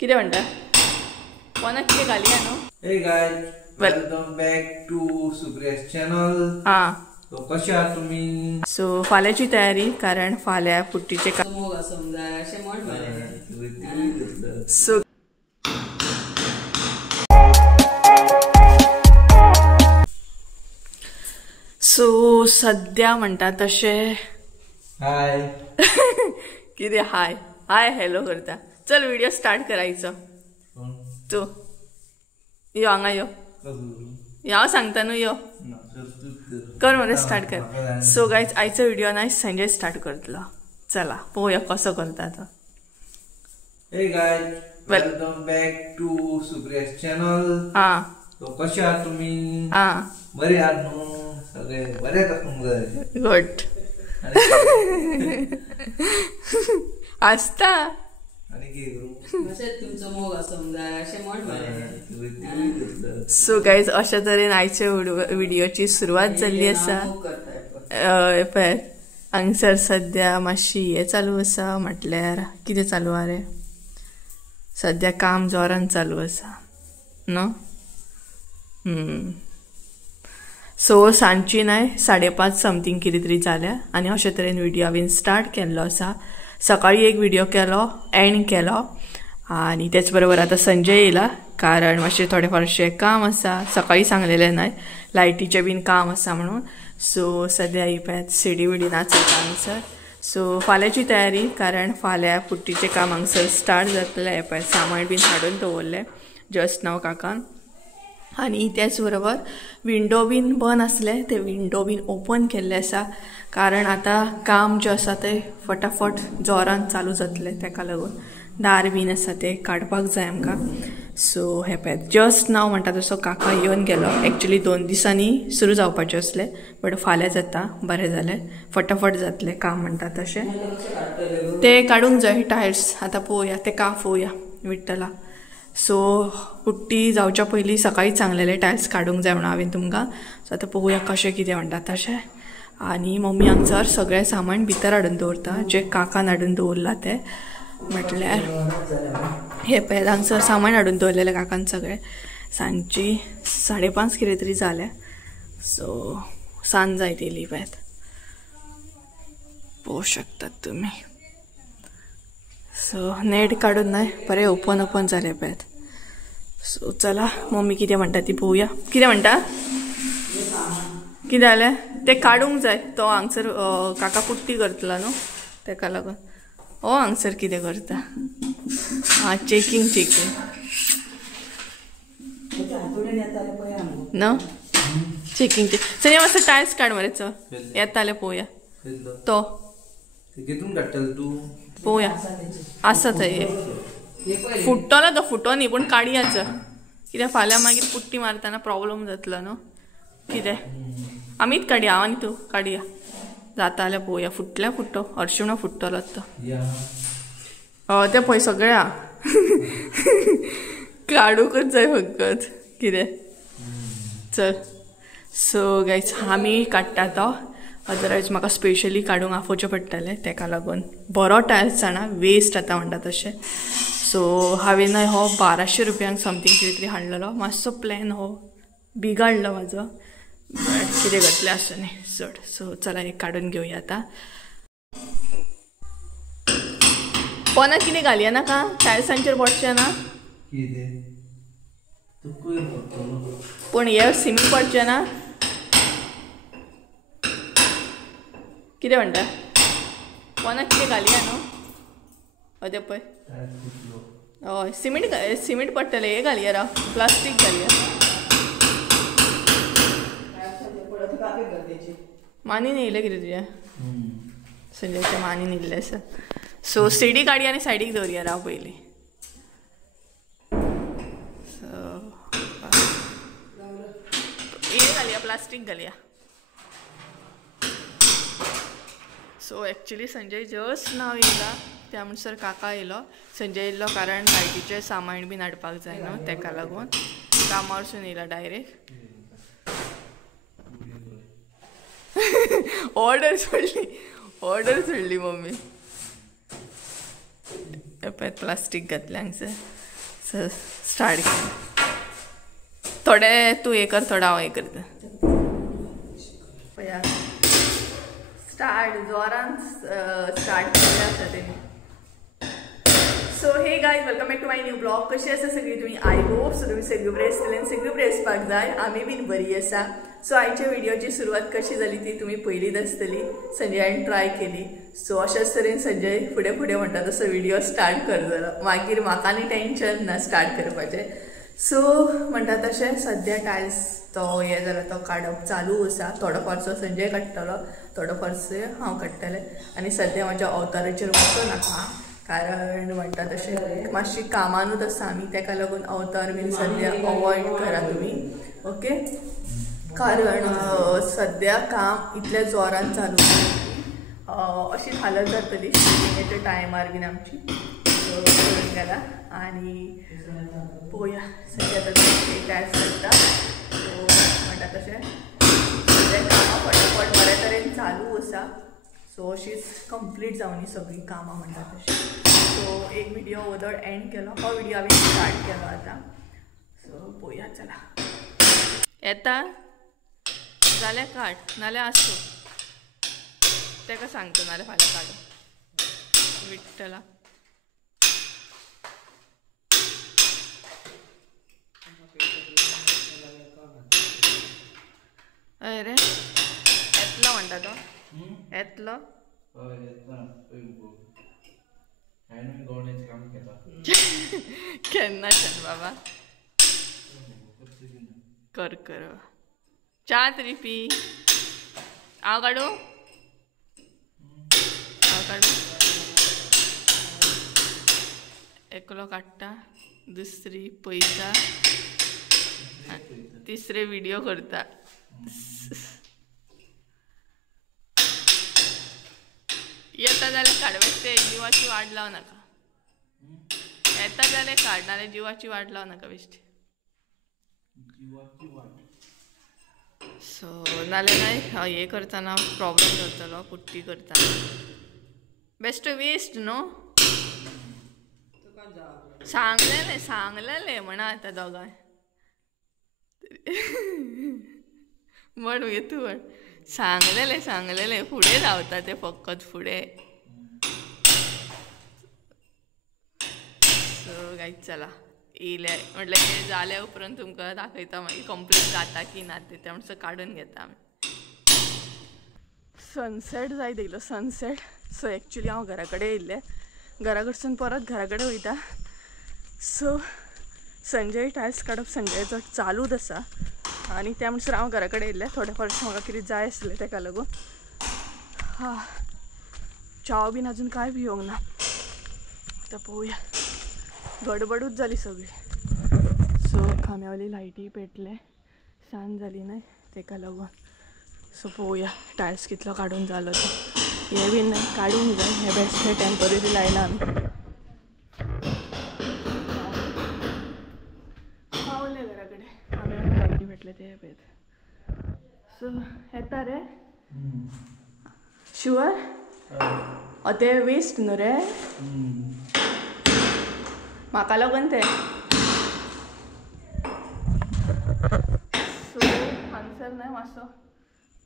किती म्हणता कोणाक किती घालया न्हू. Hey guys, welcome back to Supriya's channel. हां So कशे आहात तुम्ही? सो फाल्याची तयारी कारण फाल्या पुट्टीचे सो सो सध्या म्हणटा तशे हाय. किती हाय हाय हॅलो करता. चल व्हिडिओ स्टार्ट करायचो. तू यो हांगा यो हांव सांगता न्हू यो कर मरे स्टार्ट कर. सो गायज आयचो व्हिडिओ ना संजय स्टार्ट करतलो. चला पळोवया कसो करता तो. Hey guys, welcome back to Supriya's channel. हां So कशे आहात तुम्ही? हां बरे आहात न्हू सगळे बरे आहात तुमचे? गुड आसता आणि की करू सो गायज अशा तरेन आयच्या व्हिडिओची सुरवात जाल्ली आसा. पळय हांगसर सध्या मातशी हे चालू आसा म्हटल्यार कितें चालू आहा रे सध्या काम जोरान चालू आसा न्हू. सो सांजची नाय 5:30 समथींग कितें तरी जाल्या आनी अशे तरेन व्हिडिओ हांवें स्टार्ट केल्लो आसा. सकाळी एक व्हिडिओ केलो एंड केलो आनी तेच बरोबर आतां संजय येयला कारण मातशें थोडें फारशें काम आसा. सकाळी सांगलेलें नाय लायटीचें बीन काम आसा म्हणून. सो सद्या ही पळय सिडी विडी नाचयता हांगसर. सो फाल्यांची तयारी कारण फाल्यां पुट्टीचें काम हांगसर स्टार्ट जातलें. हे पळय सामान बीन हाडून दवरलें जस्ट नाव काकान. आनी त्याच बरोबर विंडो बीन बंद आसले ते विंडो बीन ओपन केल्ले आसा कारण आतां काम जें आसा तें फटाफट जोरान चालू जातलें तेका लागून. दार बीन आसा ते काडपाक जाय आमकां. सो हे पळय जस्ट नाव म्हणटा तसो काका येवन गेलो. एक्चुली 2 दिसांनी सुरू जावपाचें आसलें बट फाल्यां जाता बरें जालें फटाफट जातलें काम म्हणटा तशें. ते काडूंक जाय टायर्स आतां पळोवया ते पळोवया विट्टला. सो पुट्टी जावच्या पयलीं सकाळीच सांगलेले टायल्स काडूंक जाय म्हणून हांवें तुमकां. सो आतां पळोवया कशें कितें म्हणटा तशें. आनी मम्मी हांगसर सगळें सामान भितर हाडून दवरता जें काकान हाडून दवरलां तें म्हटल्यार हे पळय हांगसर सामान हाडून दवरलेलें काकान सगळें. सांजची 5:30 कितें तरी जाल्या. सो सांज जायत येयली पळय पळोवंक शकतात तुमी. सो नेट काडून नाय बरें ओपन जालें पळय. सो चला मम्मी कितें म्हणटा ती पळोवया. कितें म्हणटा कितें जालें ते काडूंक जाय. तो हांगसर काका पुट्टी करतलो न्हू तेका लागून. हो हांगसर कितें करता हां चेकिंग न्हू चेकिंग चल मातसो टायल्स काड मरे. चल येताले पळोवया तो पळोवया आसा थंय फुट्टलो तो फुटो न्ही पूण काडयाच कित्याक फाल्यां मागीर पुट्टी मारतना प्रॉब्लम जातलो न्हू. कितें आमीच काडया हांव आनी तूं काडया जाता जाल्यार पळोवया. फुटल्या फुट्टो हरशिवणो फुट्टलो तो. ते पळय सगळें आहा काडूंकच जाय फकत कितें. चल सो गायज आमी काडटा तो. अदरवायज म्हाका स्पेशली काडूंक आफोवचें पडटलें तेका लागून. बरो टायल्स जाणा वेस्ट जाता म्हणटा तशें. सो हांवें हो 1200 रुपयांक समथींग कितें तरी हाडलेलो. मातसो प्लॅन हो बिगाडलो म्हाजो बट कितें करतलें आसू न्ही चड. सो चला एक काडून घेवया आतां. पोना कितें घालया नाका टायल्सांचेर पडचें ना पूण हे सिमींट पडचें ना. कितें म्हणटा पोना कितें घालया न्हू. अदे पळय हय सिमींट पडटलें. हे घालया राव प्लास्टीक घालया. मानी न्हिल्ले कितें तुज्या संजयच्या मानी न्हिल्ले आसा. सो सिडी काडया आनी सायडीक दवरया राव पयलीं. सो हे घालया प्लास्टीक घालया. सो एक्चुली संजय जस्ट नाव येयला त्या म्हणसर काका येयलो. संजय येयल्लो कारण लायटीचें सामान बीन हाडपाक जाय न्हू तेका लागून कामारसून येयला डायरेक्ट. ऑर्डर सोडली मम्मी. टोप्यात प्लास्टीक घातलें हांगसर स्टार्ट केलें. थोडे तूं हे कर, थोडा हांव हे करता. पळया स्टार्ट जोरान स्टार्ट केलें आसा तेणी. So hey guys, welcome back to my new blog. कशी आसा सगळी तुमी? आय होप सो तुमी सगळी बरी आसतली आनी सगळी बरी आसपाक जाय. आमी बीन बरी आसा. सो आयच्या व्हिडिओची सुरवात कशी जाली ती तुमी पयलीच आसतली. संजयान ट्राय केली. सो अशाच तरेन संजय फुडें फुडें म्हणटा तसो व्हिडिओ स्टार्ट करतलो. मागीर म्हाका आनी टेन्शन ना स्टार्ट करपाचें. सो म्हणटा तशें सद्या टायल्स तो हे जाला तो काडप चालू आसा. थोडो फारसो संजय काडटलो, थोडो फारसो हांव काडटलें. आनी सद्या म्हाज्या अवताराचेर वचनाका, कारण म्हणटा तशें मातशी कामानूच आसा आमी, ताका लागून अवतार बीन सद्या अवॉयड करा तुमी. ओके, कारण सद्या काम इतल्या जोरान चालू अशी हालत जातली स्टिचिंगेच्या टायमार बीन आमची करून गेला. आनी पळोवया सद्या आतां टायल्स करता. सो म्हणटा तशें सद्या कामां फटाफट बऱ्या तरेन चालू आसा. सो अशीच कंप्लीट जावनी सगळीं कामां म्हणटा तशें. सो एक व्हिडिओ वदळ एंड केलो, हो व्हिडिओ हांवें स्टार्ट केलो आतां. सो पळोवया चला. येता जाल्यार काड, नाल्यार आसूं ताका सांगता, नाल्यार फाल्यां काडूं विठ्ठला. अरे येतलो म्हणटा तो, येतलो केन्ना बाबा. कर कर चा तरी पी. हांव काडू, हांव काडू. एकलो काडटा, दुसरी पयता, तिसरे व्हिडिओ करता. येता जाल्यार काड, बेश्टे जिवाची वाट लावं नाका. येता जाल्यार काड, नाल्यार जिवाची वाट लावं नाका बेश्टी. सो नाल्यार नाही हे करतना प्रॉब्लेम जातलो, कुट्टी करतना. बेस्ट वेस्ट न्हू. सांगलेले म्हणा आतां दोगांय म्हण तूं म्हण. सांगलेले फुडें रावता ते फकत फुडें. सो गायज चला येयले म्हटल्यार हे जाल्या उपरांत तुमकां दाखयता मागीर कंप्लीट जाता की ना ते म्हणसर काडून घेता आमी. सनसेट जाय दिलो, सनसेट. सो एक्चुली हांव घरा कडेन येयल्लें, घरा कडसून परत घरा कडेन वयता. सो संजय टायल्स काडप संजयचो चालूच आसा. आनी त्या म्हणसर हांव घरा कडेन येयल्लें. थोडे फावट म्हाका कितें जाय आसलें ताका लागून. चाव बीन अजून कांय पिवंक ना. आतां पळोवया, गडबडूच जाली सगळी. सो खांब्यावयली लायटी पेटले, सांज जाली न्हय ताका लागून. सो पळोवया टायल्स कितलो काडून जालो तो. हे बीन न्हय काडूंक जाय, हे बेश्टे टेम्पररी लायला आमी. पावले घरा कडेन, खांब्यावयली लायटी पेटले ते पळयत. सो येता रे शुअर? ते वेस्ट न्हू रे म्हाका लागून ते. सो हांगसर न्हय मातसो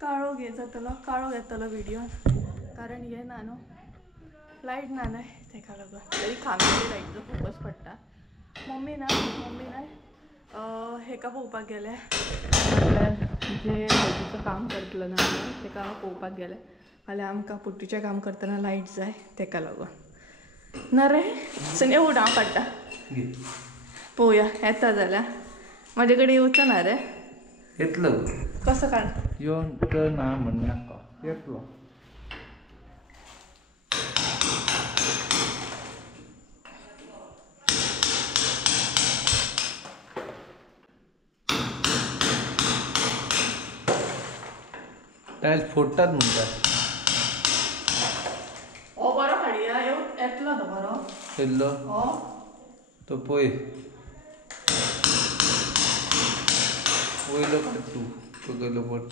काळो घे जातलो, काळो येतलो व्हिडिओन, कारण हे ना न्हू लायट ना न्हय ताका लागून. तरी खांब्यावयली लायटीचो फोकस पडटा. मम्मी न्हय हेका पळोवपाक गेले, म्हटल्यार जे लायटीचो काम करतलो ना ताका हांव पळोवपाक गेलें. फाल्यां आमकां पुट्टीचें काम करतना लायट जाय ताका लागून. ना रे संजय उठ, हांव काडटा. पळोवया येता जाल्यार. म्हाजे कडेन येवचो ना रे. येतलो कसो काड? येवन तर ना म्हणनाका, येतलो. टायल्स फोडटात म्हणटात. बरो हाडया, येतलो तो बरो. येतलो तो पळय. वयलो काड तूं, सकयलो पड.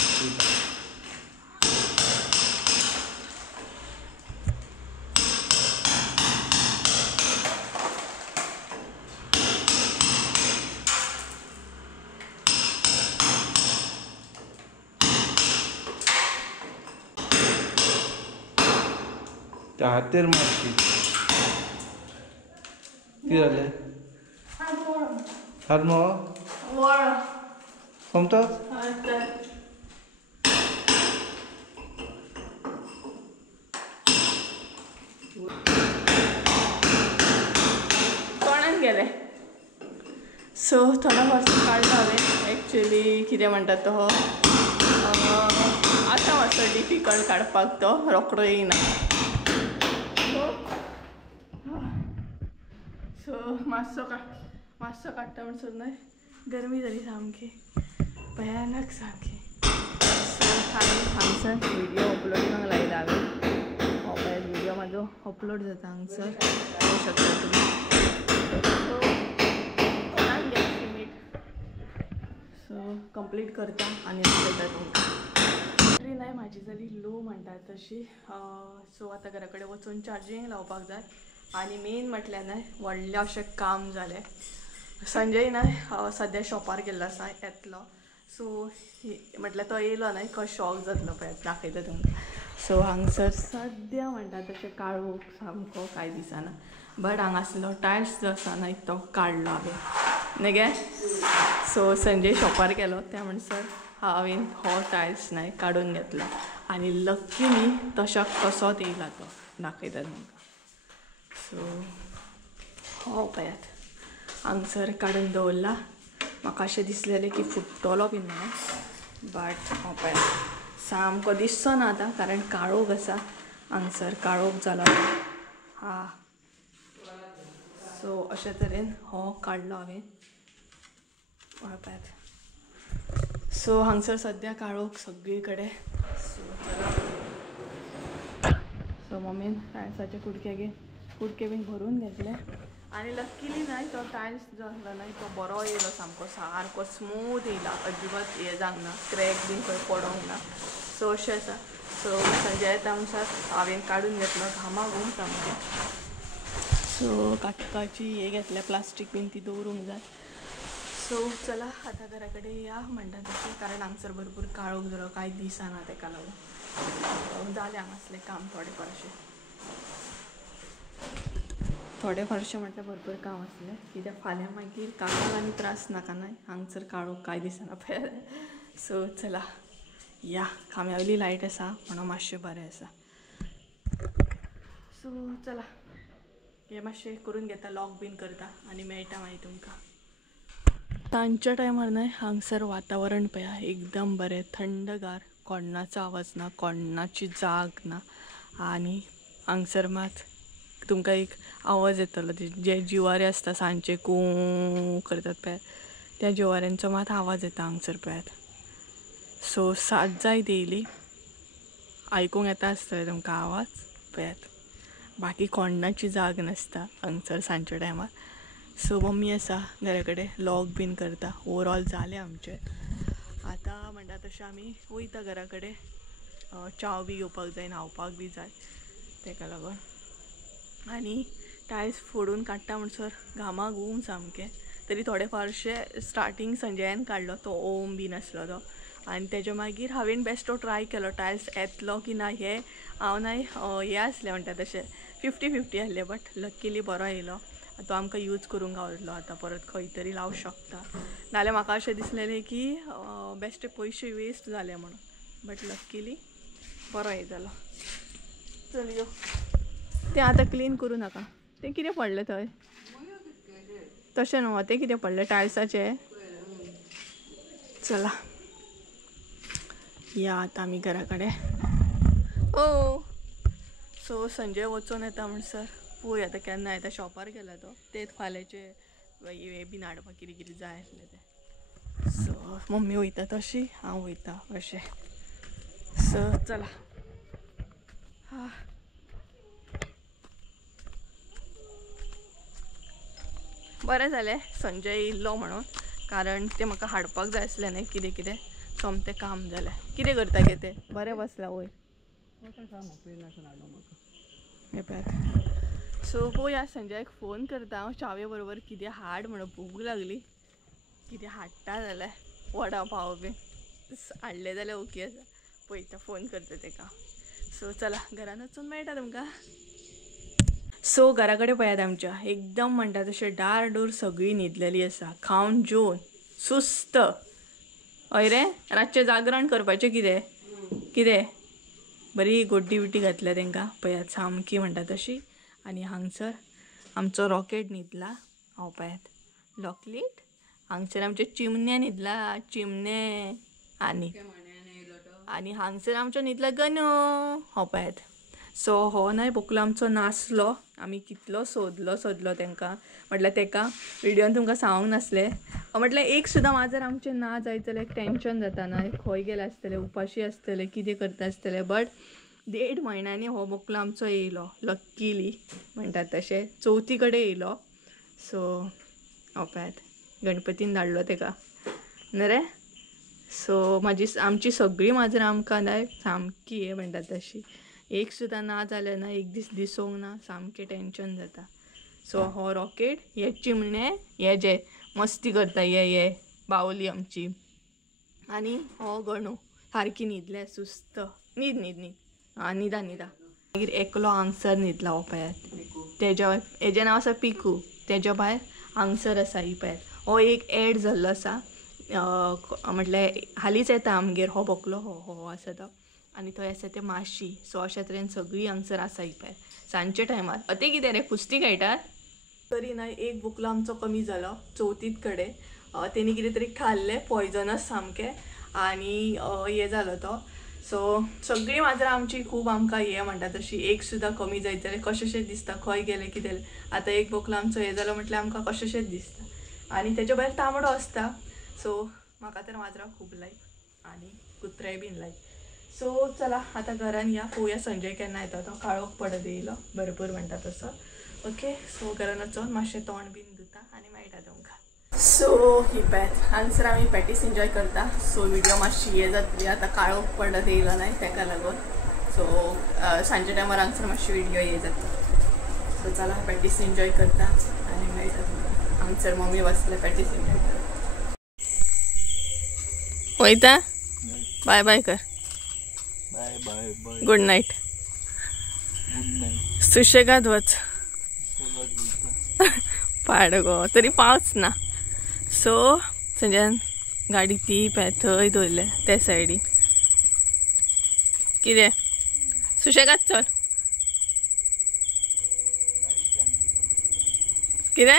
त्या हातेर मारची कितें जालें हात मोळ समतो कोणाक गेले सो थोडा मातसो काडलो हांवें एक्चुली कितें म्हणटात तो आतां मातसो डिफिकल्ट काडपाक तो रोखडो येयना सो मातसो काडटा म्हणसर न्हय गरमी जाली सामकी भयानक सामकी सो हांगसर व्हिडिओ अपलोडिंगाक लायला हांवें मोबायल व्हिडिओ म्हाजो अपलोड जाता हांगसर पळोवंक शकता तुमी सो कंप्लीट करता आनी दाखयता तुमकां बॅटरी नाही माझी जाली लो म्हणटात तशी सो आतां घरा कडेन वचून चार्जिंग लावपाक जाय आनी मेन म्हटल्यार न्हय व्हडलें अशें काम जालें संजय न्हय सद्या शॉपार गेल्लो आसा येतलो सो म्हटल्यार तो येयलो न्हय कशें शॉक जातलो पळय दाखयता तुमकां सो हांगसर सद्या म्हणटा तशें काळोख सामको कांय दिसना बट हांगासलो टायल्स जो आसा न्हय तो काडलो हांवें न्ही गे सो संजय शॉपार गेलो त्या म्हणसर हांवें हो टायल्स न्हय काडून घेतलो आनी लकीली तशाक तसोच येयला तो दाखयता तुमकां सो हो पळयात हांगसर काडून दवरला म्हाका अशें दिसलेलें की फुट्टलो बीन म्हणून बट हो पळयात सामको दिसचो ना आतां कारण काळोख आसा हांगसर काळोख जालो हा सो अशे तरेन हो काडलो हांवें पळयात सो हांगसर सद्या काळोख सगळी कडेन सो मम्मीन टायल्साचे कुडके बीन भरून घेतले आनी लकीली न्हय तो टायल्स जो आसलो न्हय तो बरो येयलो सामको सारको स्मूथ येयला अजिबात हे जावंक ना क्रॅक बीन खंय पडोंक ना सो अशें आसा सो संजय येता म्हणसर हांवें काडून घेतलो घामाघूम सामकें सो काटकाची हे घेतल्या प्लास्टीक बीन ती दवरूंक जाय सो चला आतां घरा कडेन या म्हणटा तशें कारण हांगसर भरपूर काळोख जालो कांय दिसना ताका लागून जालें हांगासलें काम थोडे फारशें म्हटल्यार भरपूर काम आसलें कित्याक फाल्यां मागीर कामाक आनी त्रास नाका न्हय हांगसर काळोख कांय दिसना पळय सो चला या खांब्यावयली लायट आसा म्हणून मातशें बरें आसा सो चला हे मातशें करून घेता लॉक बीन करता आनी मेळटा मागीर तुमकां सांजच्या टायमार न्हय हांगसर वातावरण पळया एकदम बरें थंडगार कोण्णाचो आवाज ना कोण्णाची जाग ना आनी हांगसर मात तुमकां एक आवाज येतलो जे जिवारे आसता सांजचे कू करतात पळय त्या जिवाऱ्यांचो मात आवाज येता हांगसर पळयात सो 7 जायत येयली आयकूंक येता आसतलें तुमकां आवाज पळयात बाकी कोण्णाची जाग नासता हांगसर सांजच्या टायमार सो मम्मी आसा घरा कडेन लॉक बीन करता ओवरऑल जालें आमचें आतां म्हणटा तशें आमी वयता घरा कडेन चाव बी घेवपाक जाय न्हावपाक बी जाय ताका लागून आनी टायल्स फोडून काडटा म्हणसर घामाघूम सामकें तरी थोडे फारशे स्टार्टींग संजयान काडलो तो ओम बीन आसलो तो आनी तेज्या मागीर हांवें बेश्टो ट्राय केलो टायल्स येतलो की ना हे हांव न्हय हे आसलें म्हणटा तशें 50-50 आहलें बट लकीली बरो येयलो तो आमकां यूज करूंक गावलो आतां परत खंय तरी लावं शकता नाल्यार म्हाका अशें दिसलेलें की बेश्टे पयशे वेस्ट जाले म्हणून बट लकीली बरो येयलो चल यो तें आतां क्लीन करूं नाका तें कितें पडलें थंय तशें न्हू तें कितें पडलें टायल्साचें चला या आतां आमी घरा कडेन ओ सो संजय वचून येता म्हणसर पळय आतां केन्ना येता शॉपार गेला तो तेच फाल्यांचे हे बीन हाडपाक कितें कितें जाय आसलें तें सो मम्मी वयता तशी हांव वयता अशें सो चला हा बरें जालें संजय येयल्लो म्हणून कारण तें म्हाका हाडपाक जाय आसलें न्हय कितें कितें सोमतें काम जालें कितें करता गे तें बरें बसला वय सो पळोवया संजयाक फोन करता हांव चावे बरोबर कितें हाड म्हणून भूक लागली कितें हाडटा जाल्यार वडा पाव बीन हाडलें जाल्यार ओके आसा पळयता फोन करता ताका सो चला घरान वचून मेळटा तुमकां सो घरा कडेन पळयात आमच्या एकदम म्हणटा तशें डार डोर सगळी न्हिदलेली आसा, खावन जेवन सुस्त. हय रे, रातचें जागरण करपाचें कितें बरी गोड्डी बिड्डी घातल्या तांकां पळयात, सामकी म्हणटा तशी. आनी हांगसर आमचो रॉकेट न्हिदला, हांव पळयात लॉकलीट. हांगसर आमचे चिमणे न्हिदला, चिमणे. आनी हांगसर आमचो न्हिदला गनू, हो पळयात. सो हो न्हय बोकलो आमचो नासलो. आमी कितलो सोदलो तांकां, म्हटल्यार ताका व्हिडियोन तुमकां सांगूंक नासलें. म्हटल्यार एक सुद्दां माजर आमचें ना जायत जाल्यार एक टेंशन जाता न्हय, खंय गेले आसतले, उपाशी आसतले, कितें करता आसतले. बट 1.5 म्हयन्यांनी हो बोकलो आमचो येयलो, लक्कीली म्हणटात तशें. चवथी कडेन येयलो. सो हो पळयात गणपतीन धाडलो ताका न्हय रे. सो आमची सगळीं माजरां आमकां न्हय सामकी हे म्हणटात तशी. एक सुद्दां ना जाल्यार ना, एक दीस दिसोंक ना, सामकें टेंशन जाता. सो हो रॉकेट, हे चिमणे, हे जे मस्ती करता हे बावली आमची. आनी हो गणू सारकी न्हिदल्या सुस्त. न्हीद न्हिदा मागीर एकलो हांगसर न्हिदला. हो पळयात हेजें नांव आसा पिकू. तेज्या भायर हांगसर आसा ही पळयात. हो एक एड जाल्लो आसा, म्हटल्यार हालींच येता आमगेर हो बोकलो. हो आसा तो. आनी थंय आसा ते माशी. सो अशे तरेन सगळीं हांगसर आसा ही पळयात सांजचे टायमार. अते कितें रे, कुस्ती खेळटात तरी न्हय. एक बोकलो आमचो कमी जालो चवथीत कडेन. तेणी कितें तरी खाल्लें पॉयजनस सामकें, आनी हे जालो तो. सो सगळीं माजरां आमची खूब आमकां हे म्हणटा तशी. एक सुद्दां कमी जायत जाल्यार कशेंशें दिसता, खंय गेलें कितें जालें. आतां एक बोकलो आमचो हे जालो म्हटल्यार आमकां कशेंशेंच दिसता. आनी तेच्या भायर तांबडो आसता. सो म्हाका तर माजरां खूब लायक, आनी कुत्रेय बीन लायक. सो चला आतां घरान या, पळोवया संजय केन्ना येता तो. काळोख पडत येयलो भरपूर म्हणटा तसो. ओके, सो घरान वचोन मातशें तोंड बीन धुता आनी मेळटा तुमकां. सो ही पॅथ हांगसर आमी पॅटीस एन्जॉय करता. सो व्हिडियो मातशी हे जातली, आतां काळोख पडत येयलो न्हय ताका लागून. सो सांजे टायमार हांगसर मातशी व्हिडियो हे जाता. सो चला पॅटीस एन्जॉय करता आनी मेळटा तुमकां. हांगसर मम्मी बसले पॅटीस एन्जॉय करता. वयता, बाय बाय कर. Good night. सुशेगाद वच. पाड गो, तरी पावच ना. सो संजयान गाडी ती थंय दवरल्या त्या सायडी. कितें सुशेगाद चल. कितें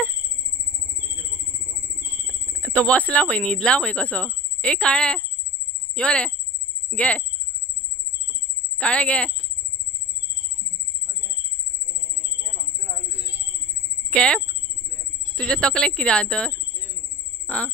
तो बसला पळय, न्हिदला पळय कसो. ए काळे यो रे, घे काळे घे कॅप. तुझ्या तकलेक कितें आहा तर. आं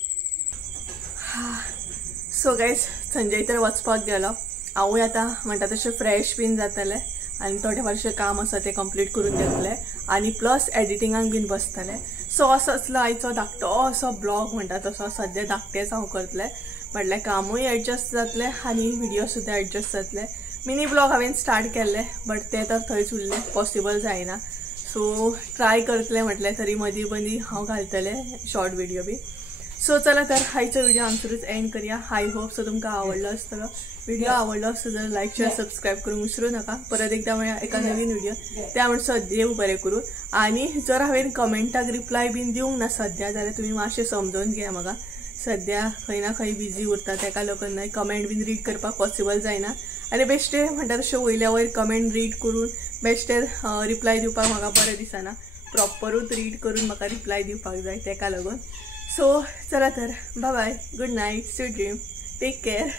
सो गायज संजय तर वचपाक गेलो. हांवूय आतां म्हणटा तशें फ्रेश बीन जातलें आनी थोडें फारशें काम आसा तें कंप्लीट करून घेतलें आनी प्लस एडिटिंगाक बीन बसतलें. सो असलो आयचो धाकटो असो ब्लॉग म्हणटा तसो सद्या धाकटेच हांव करतलें. म्हटल्यार कामूय एडजस्ट जातलें आनी व्हिडियो सुद्दां एडजस्ट जातले. मिनी ब्लॉग हांवें स्टार्ट केल्ले बट ते तर थंयच उरलें, पॉसिबल जायना. सो ट्राय करतलें म्हटलें तरी मदीं मदीं हांव घालतलें शॉर्ट व्हिडियो बी. सो चला तर आयचो व्हिडियो हांगसरूच एंड करूया. आय होप सो तुमकां आवडलो आसतलो. व्हिडियो आवडलो आसता जाल्यार लायक शेअर सबस्क्राईब करूंक विसरू नका. परत एकदा मेळया एका नवीन व्हिडियो. त्या म्हणसर देव बरें करूं. आनी जर हांवें कमेंटाक रिप्लाय बीन दिवंक ना सद्या जाल्यार तुमी मातशें समजून घ्या. म्हाका सद्या खंय ना खंय बिजी उरता ताका लागून न्हय कमेंट बीन रीड करपाक पॉसिबल जायना. आनी बेश्टे म्हणटा तशें वयल्या वयर कमेंट रीड करून बेश्टे रिप्लाय दिवपाक म्हाका बरें दिसना. प्रॉपरूच रीड करून म्हाका रिप्लाय दिवपाक जाय ताका लागून. सो चला तर bye bye, good night, sweet dream, take care.